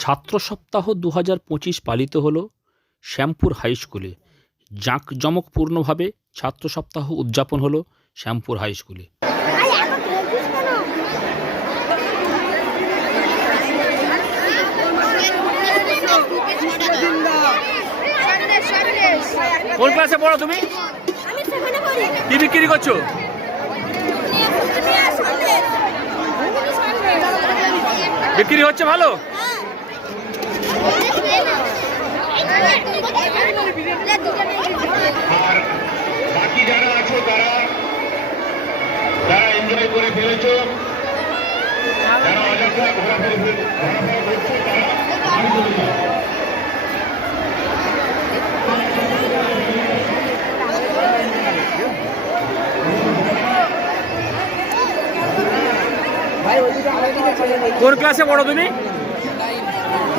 ছাত্র সপ্তাহ দু হাজার পঁচিশ পালিত হলো শ্যামপুর হাই স্কুলে। জাঁকজমকপূর্ণভাবে ছাত্র সপ্তাহ উদযাপন হলো শ্যামপুর হাই স্কুলে। কোন? ক্লাসে পড়ো তুমি? আমি সেখানে পড়ি। কি বিক্রি করছ? বিক্রি হচ্ছে ভালো? আর বাকি যারা আছো তারা এনজয় করে ফেলেছো। যারা কোন ক্লাসে পড়ো তুমি?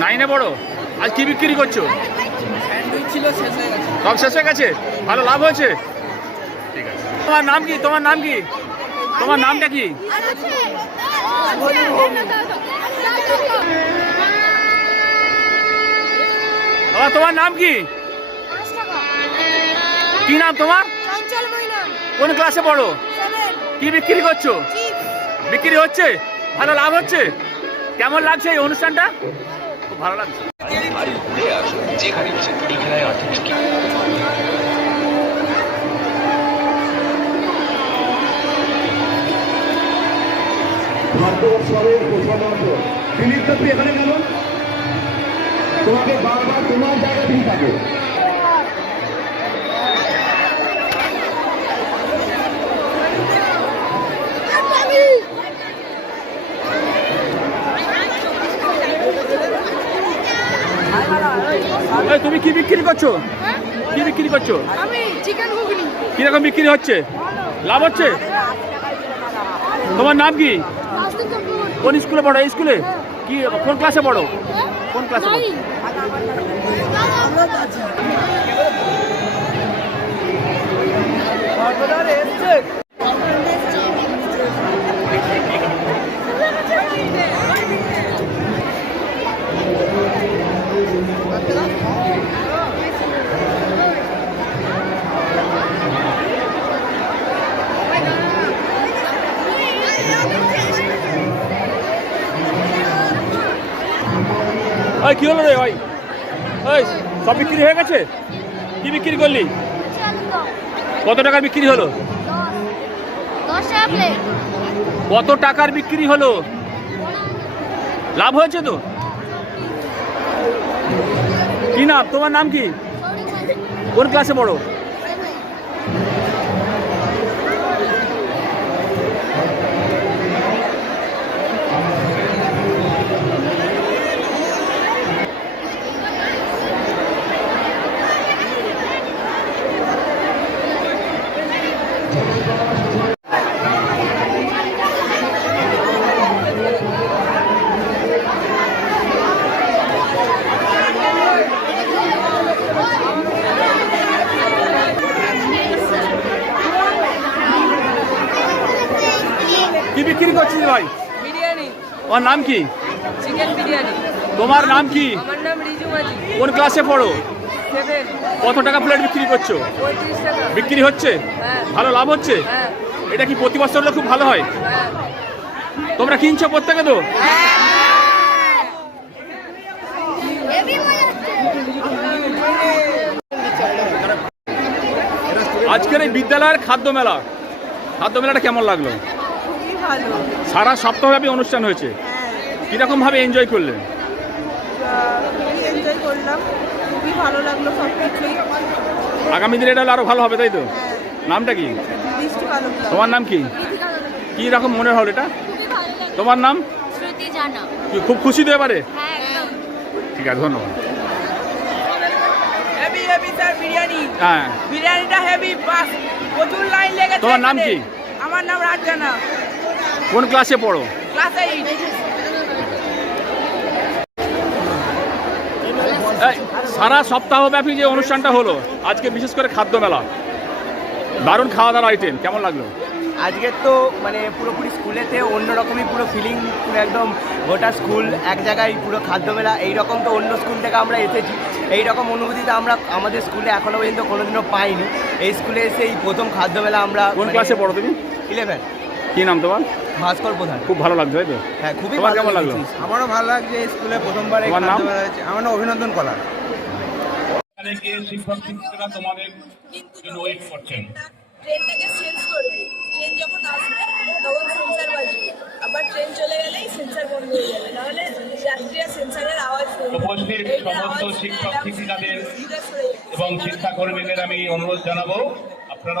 নাইনে পড়ো? আজ কি বিক্রি করছ? সব শেষ হয়ে গেছে? ভালো লাভ হয়েছে? তোমার নাম কি? তোমার নাম কি? তোমার নামটা কি? বাবা, তোমার নাম কি? কি নাম তোমার? কোন ক্লাসে পড়ো? কি বিক্রি করছ? বিক্রি হচ্ছে? ভালো লাভ হচ্ছে? কেমন লাগছে এই অনুষ্ঠানটা? ভালো লাগছে? বাড়ি ঘুরে আসুন যেখানে দিলীপ এখানে কেন তোমাকে বারবার তোমার জায়গা দিয়ে থাকে তুমি কি বিক্রি করছ? কি বিক্রি করছ? আমি চিকেন ঘুগনি। কীরকম বিক্রি হচ্ছে? লাভ হচ্ছে? তোমার নাম কি? কোন স্কুলে পড়ো? এই স্কুলে? কি কোন ক্লাসে পড়ো? কোন ক্লাসে পড়ো? ওই কি হলো রে ভাই? ওই সব বিক্রি হয়ে গেছে? কি বিক্রি করলি? কত টাকার বিক্রি হলো? কত টাকার বিক্রি হলো? লাভ হয়েছে তো? কি নাম? তোমার নাম কি? কোন ক্লাসে পড়ো কি বিক্রি করছিস ভাই বিরিয়ানি তোমার নাম কি? চিকেন বিরিয়ানি। তোমার নাম কি? আমার নাম রিজু মাঝি। কোন ক্লাসে পড়ো? কত টাকা প্লেট বিক্রি করছ? বিক্রি হচ্ছে? হ্যাঁ। ভালো লাভ হচ্ছে? হ্যাঁ। এটা কি প্রতি বছর হলে খুব ভালো হয়? হ্যাঁ। তোমরা কিনছো প্রত্যেকে তো? আজকের এই বিদ্যালয়ের খাদ্য মেলা। খাদ্য মেলাটা কেমন লাগল? ভালো। সারা সপ্তাহব্যাপী অনুষ্ঠান হয়েছে। হ্যাঁ। কীরকম ভাবে এনজয় করলেন খুবই এনজয় করলাম। খুবই ভালো লাগল সব কিছুই। আগামী দিনে এটা হলে আরও ভালো হবে তাই তো? নামটা কি? বৃষ্টি ভালো তোমার নাম কি? কি রকম মনে হল এটা? তোমার নাম? শ্রুতি জানা। কি খুব খুশি তো এবারে? হ্যাঁ ঠিক আছে ধন্যবাদ। Heavy heavy sir biryani. হ্যাঁ। বিরিয়ানিটা হেভি বাস প্রচুর লাইন লেগেছে তোমার নাম কি? আমার নাম রাজজানা। কোন ক্লাসে পড়ো? Class eight. এই, সারা সপ্তাহব্যাপী যে অনুষ্ঠানটা হলো আজকে বিশেষ করে খাদ্য মেলা। দারুণ খাওয়া দাওয়ার আইটেম কেমন লাগল? আজকের তো মানে পুরোপুরি স্কুলেতে অন্যরকমই পুরো ফিলিং পুরো একদম গোটা স্কুল এক জায়গায় পুরো খাদ্যমেলা এইরকম তো অন্য স্কুল থেকে আমরা এসেছি। এই রকম তো আমরা আমাদের স্কুলে এখনও পর্যন্ত কোনোদিনও পাইনি। এই স্কুলে এসে এই প্রথম খাদ্যমেলা আমরা কোন ক্লাসে পড়ো তুমি? ইলেভেন কী নাম তোমার? ভাস্কর প্রধান। খুব ভালো লাগছে তাই তো? হ্যাঁ খুবই তোমার ভালো কেমন লাগল? আমারও ভালো লাগছে স্কুলে প্রথমবার এই তোমার নাম? আমার নাম অভিনন্দন কলা এখানে গিয়ে শিক্ষক শিক্ষিকারা তোমাদের জন্য ওয়েট করছেন। ট্রেনটাকে চেঞ্জ করবে ট্রেন যখন আসবে তখন সেন্সার বাজবে আবার ট্রেন চলে গেলেই সেন্সার বন্ধ হয়ে যাবে। নাহলে যাত্রীরা সেন্সারের আওয়াজ উপস্থিত সমস্ত শিক্ষক শিক্ষিকাদের। এবং শিক্ষাকর্মীদের আমি অনুরোধ জানাব আপনারা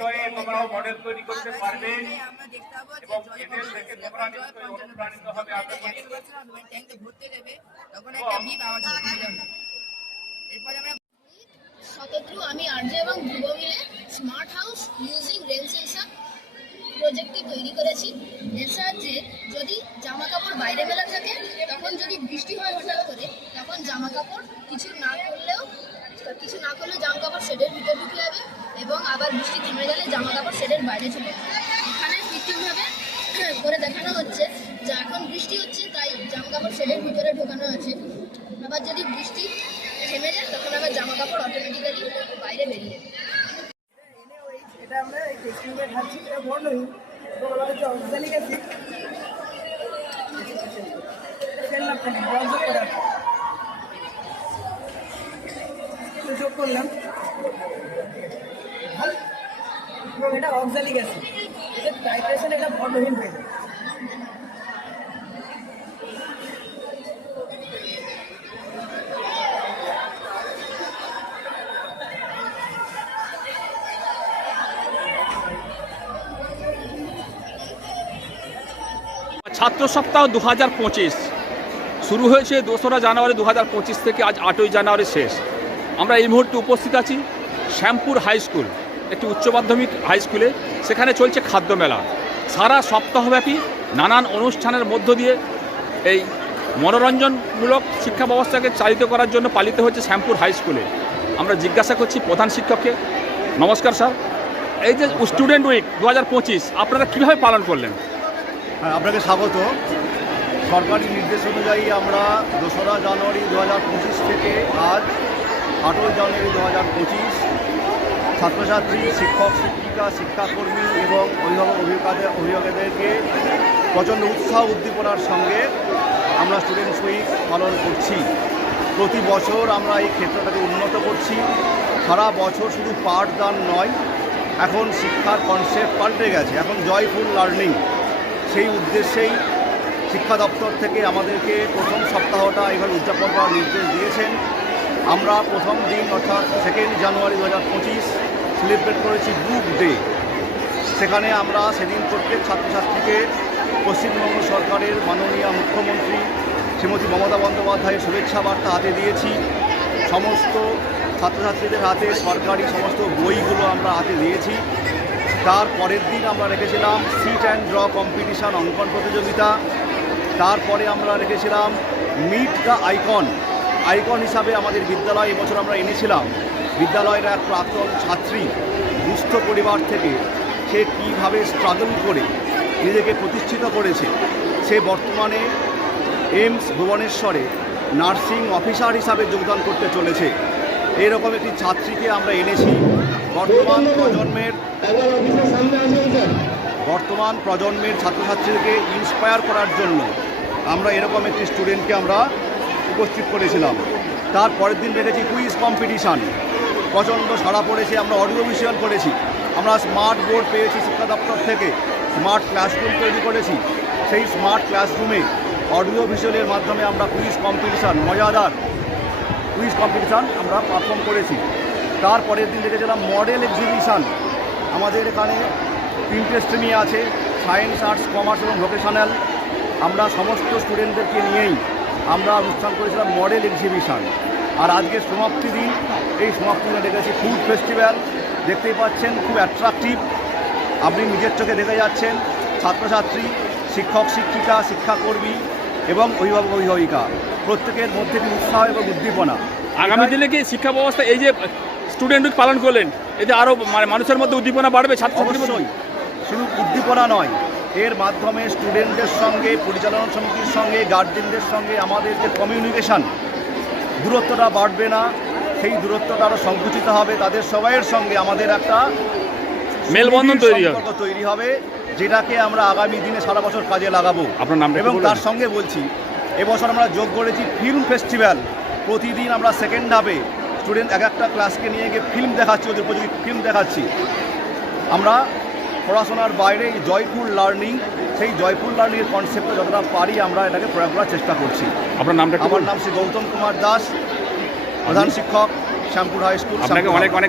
বিষয়ে তোমরাও মডেল তৈরি করতে পারবে এবং এদের থেকে তোমরা নিশ্চয়ই অনুপ্রাণিত হবে আশা করি শতদ্রু শেডের বাইরে চলে এখানে কৃত্রিমভাবে করে দেখানো হচ্ছে যে এখন বৃষ্টি হচ্ছে, তাই জামা কাপড় শেডের ভিতরে ঢোকানো আছে। আবার যদি বৃষ্টি থেমে যায়, তখন আবার জামা কাপড় অটোমেটিক্যালি বাইরে বেরিয়ে আমরা এবং এটা অক্সালিক অ্যাসিড এটা টাইট্রেশন এটা বর্ণহীন হয়ে যাবে ছাত্র সপ্তাহ দু হাজার পঁচিশ। শুরু হয়েছে দোসরা জানুয়ারি দু হাজার পঁচিশ থেকে আজ আটই জানুয়ারি শেষ। আমরা এই মুহূর্তে উপস্থিত আছি শ্যামপুর হাই স্কুল। একটি উচ্চ মাধ্যমিক হাই স্কুলে, সেখানে চলছে খাদ্য মেলা। সারা সপ্তাহব্যাপী নানান অনুষ্ঠানের মধ্য দিয়ে এই মনোরঞ্জনমূলক শিক্ষা ব্যবস্থাকে চালিত করার জন্য পালিত হচ্ছে শ্যামপুর হাই স্কুলে। আমরা জিজ্ঞাসা করছি প্রধান শিক্ষককে, নমস্কার স্যার। এই যে স্টুডেন্ট উইক দু হাজার পঁচিশ, আপনারা কীভাবে পালন করলেন? হ্যাঁ আপনাকে স্বাগত। সরকারি নির্দেশ অনুযায়ী আমরা দোসরা জানুয়ারি দু হাজার পঁচিশ থেকে আজ আটই জানুয়ারি দু হাজার পঁচিশ ছাত্রছাত্রী, শিক্ষক, শিক্ষিকা, শিক্ষাকর্মী এবং অভিভাবক অভিভাবকদের অভিভাবকদেরকে প্রচণ্ড উৎসাহ উদ্দীপনার সঙ্গে আমরা স্টুডেন্টস উইক পালন করছি। প্রতি বছর আমরা এই ক্ষেত্রটাকে উন্নত করছি। সারা বছর শুধু পাঠদান নয়, এখন শিক্ষার কনসেপ্ট পাল্টে গেছে। এখন জয়ফুল লার্নিং সেই উদ্দেশ্যেই শিক্ষা দপ্তর থেকে আমাদেরকে প্রথম সপ্তাহটা এভাবে উদযাপন করার নির্দেশ দিয়েছেন। আমরা প্রথম দিন, অর্থাৎ সেকেন্ড জানুয়ারি দু হাজার পঁচিশ সেলিব্রেট করেছি বুক ডে সেখানে আমরা সেদিন প্রত্যেক ছাত্রছাত্রীকে পশ্চিমবঙ্গ সরকারের মাননীয় মুখ্যমন্ত্রী শ্রীমতী মমতা বন্দ্যোপাধ্যায়ের শুভেচ্ছা বার্তা হাতে দিয়েছি। সমস্ত ছাত্রছাত্রীদের হাতে, সরকারি সমস্ত বইগুলো আমরা হাতে দিয়েছি। তার পরের দিন আমরা রেখেছিলাম সিট অ্যান্ড ড্র কম্পিটিশান অঙ্কন প্রতিযোগিতা। তারপরে আমরা রেখেছিলাম মিট দ্য আইকন আইকন হিসাবে আমাদের বিদ্যালয় এবছর আমরা এনেছিলাম। বিদ্যালয়ের এক প্রাক্তন ছাত্রী দুস্থ পরিবার থেকে সে কীভাবে স্ট্রাগল করে, নিজেকে প্রতিষ্ঠিত করেছে, সে বর্তমানে এমস ভুবনেশ্বরে নার্সিং অফিসার হিসাবে যোগদান করতে চলেছে। এরকম একটি ছাত্রীকে আমরা এনেছি। বর্তমান প্রজন্মের বর্তমান প্রজন্মের ছাত্রছাত্রীদেরকে ইন্সপায়ার করার জন্য আমরা এরকম একটি স্টুডেন্টকে আমরা উপস্থিত করেছিলাম। তার পরের দিন রেখেছি কুইজ কম্পিটিশান প্রচণ্ড সাড়া পড়েছে, আমরা অডিও ভিজুয়াল করেছি। আমরা স্মার্ট বোর্ড পেয়েছি শিক্ষা দপ্তর থেকে। স্মার্ট ক্লাসরুম তৈরি করেছি। সেই স্মার্ট ক্লাসরুমে অডিও ভিজুয়ালের মাধ্যমে আমরা কুইজ কম্পিটিশান মজাদার কুইজ কম্পিটিশান আমরা পারফর্ম করেছি। তারপরের দিন রেখেছিলাম মডেল এক্সিবিশান আমাদের এখানে তিনটে শ্রেণি আছে সায়েন্স আর্টস কমার্স এবং ভোকেশনাল আমরা সমস্ত স্টুডেন্টদেরকে নিয়েই আমরা অনুষ্ঠান করেছিলাম মডেল এক্সিবিশন আর আজকে সমাপ্তি দিন। এই সমাপ্তি দিনে দেখেছি ফুড ফেস্টিভ্যাল দেখতেই পাচ্ছেন খুব অ্যাট্রাকটিভ আপনি নিজের চোখে দেখে যাচ্ছেন ছাত্রছাত্রী শিক্ষক শিক্ষিকা শিক্ষাকর্মী এবং অভিভাবক অভিভাবিকা। প্রত্যেকের মধ্যে একটি উৎসাহ এবং উদ্দীপনা। আগামী দিনে কি শিক্ষা ব্যবস্থা এই যে স্টুডেন্ট উইক পালন করলেন এতে আরও মানে মানুষের মধ্যে উদ্দীপনা বাড়বে ছাত্র অবশ্যই। শুধু উদ্দীপনা নয় এর মাধ্যমে স্টুডেন্টদের সঙ্গে পরিচালনা সমিতির সঙ্গে গার্জেনদের সঙ্গে আমাদের যে কমিউনিকেশন দূরত্বটা বাড়বে না। সেই দূরত্বটা আরও সংকুচিত হবে তাদের সবাইয়ের সঙ্গে আমাদের একটা মেলবন্ধন তৈরি হবে। তৈরি হবে যেটাকে আমরা আগামী দিনে সারা বছর কাজে লাগাবো। আপনার একটু এবং তার সঙ্গে বলছি এবছর আমরা যোগ করেছি ফিল্ম ফেস্টিভ্যাল প্রতিদিন আমরা সেকেন্ড হাফে স্টুডেন্ট এক একটা ক্লাসকে নিয়ে গিয়ে ফিল্ম দেখাচ্ছি ওদের উপযোগী ফিল্ম দেখাচ্ছি। আমরা পড়াশোনার বাইরে এই জয়পুর লার্নিং সেই জয়পুর লার্নিংয়ের কনসেপ্টে যতটা পারি আমরা এটাকে প্রয়োগ করার চেষ্টা করছি। আপনার নামটা আমার নাম শ্রী গৌতম কুমার দাস প্রধান শিক্ষক শ্যামপুর হাই স্কুল আপনাকে অনেক অনেক